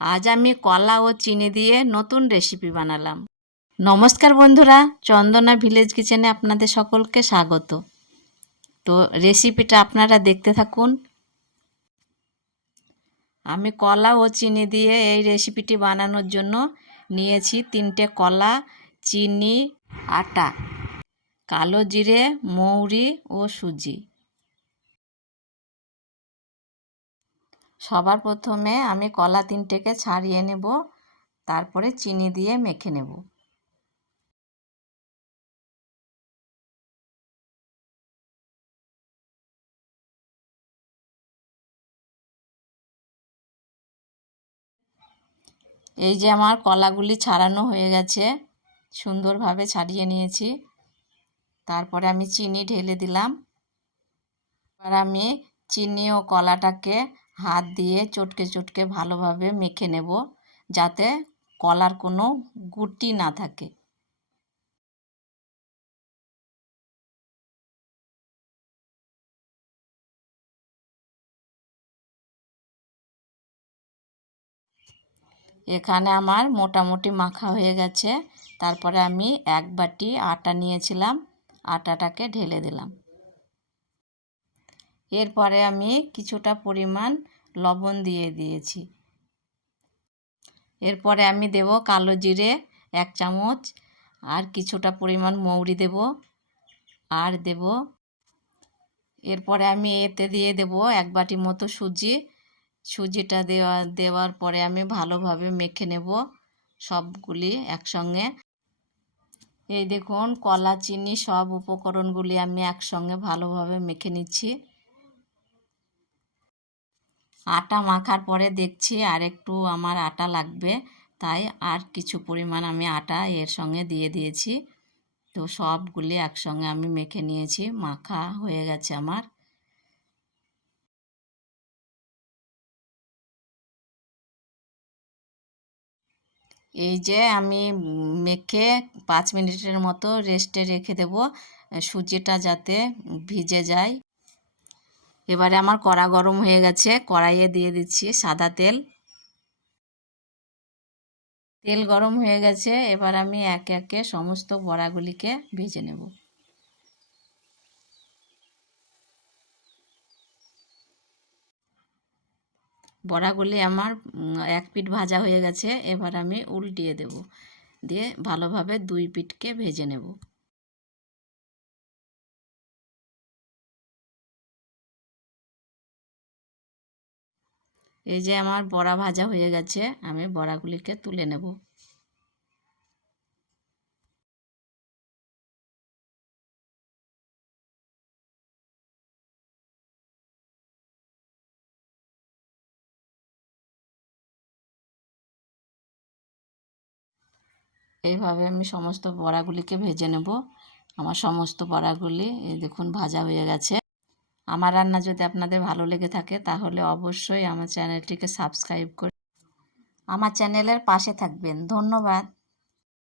আজ আমি কলা ও চিনি দিয়ে নতুন রেসিপি বানালাম। নমস্কার বন্ধুরা, চন্দনা ভিলেজ কিচেনে আপনাদের সকলকে স্বাগত। তো রেসিপিটা আপনারা দেখতে থাকুন। আমি কলা ও চিনি দিয়ে এই রেসিপিটি বানানোর জন্য নিয়েছি তিনটে কলা, চিনি, আটা, কালো জিরে, মৌরি ও সুজি। সবার প্রথমে আমি কলা তিনটেকে ছাড়িয়ে নেব, তারপরে চিনি দিয়ে মেখে নেব। এই যে আমার কলাগুলি ছাড়ানো হয়ে গেছে, সুন্দরভাবে ছাড়িয়ে নিয়েছি। তারপরে আমি চিনি ঢেলে দিলাম। এবার আমি চিনি ও কলাটাকে হাত দিয়ে চটকে চটকে ভালোভাবে মেখে নেব যাতে কলার কোনো গুটি না থাকে। এখানে আমার মোটামুটি মাখা হয়ে গেছে। তারপরে আমি এক বাটি আটা নিয়েছিলাম। আটাটাকে ঢেলে দিলাম। এরপরে আমি কিছুটা পরিমাণ লবণ দিয়ে দিয়েছি। এরপরে আমি দেব কালো জিরে এক চামচ, আর কিছুটা পরিমাণ মৌরি দেব, আর দেব এরপরে আমি এতে দিয়ে দেব এক বাটি মতো সুজি। সুজিটা দেওয়া, দেওয়ার পরে আমি ভালোভাবে মেখে নেব সবগুলি একসঙ্গে। এই দেখুন, কলা, চিনি সব উপকরণগুলি আমি একসঙ্গে ভালোভাবে মেখে নিচ্ছি। আটা মাখার পরে দেখছি আর একটু আমার আটা লাগবে। তাই আর কিছু পরিমাণ আমি আটা এর সঙ্গে দিয়ে দিয়েছি। তো সবগুলি একসঙ্গে আমি মেখে নিয়েছি, মাখা হয়ে গেছে আমার। এই যে আমি মেখে পাঁচ মিনিটের মতো রেস্টে রেখে দেব, সুজিটা যাতে ভিজে যায়। এবারে আমার কড়া গরম হয়ে গেছে, কড়াইয়ে দিয়ে দিচ্ছি সাদা তেল। তেল গরম হয়ে গেছে, এবার আমি একে একে সমস্ত বড়াগুলিকে ভেজে নেব। বড়াগুলি আমার এক পিঠ ভাজা হয়ে গেছে, এবার আমি উল্টিয়ে দেব। দিয়ে ভালোভাবে দুই পিঠকে ভেজে নেব। এই যে আমার বড়া ভাজা হয়ে গেছে, আমি বড়াগুলিকে তুলে নেব। এইভাবে আমি সমস্ত বড়াগুলিকে ভেজে নেব। আমার সমস্ত বড়াগুলি দেখুন, ভাজা হয়ে গেছে। আমার রান্না যদি আপনাদের ভালো লেগে থাকে, তাহলে অবশ্যই আমার চ্যানেলটিকে সাবস্ক্রাইব করে আমার চ্যানেলের পাশে থাকবেন। ধন্যবাদ।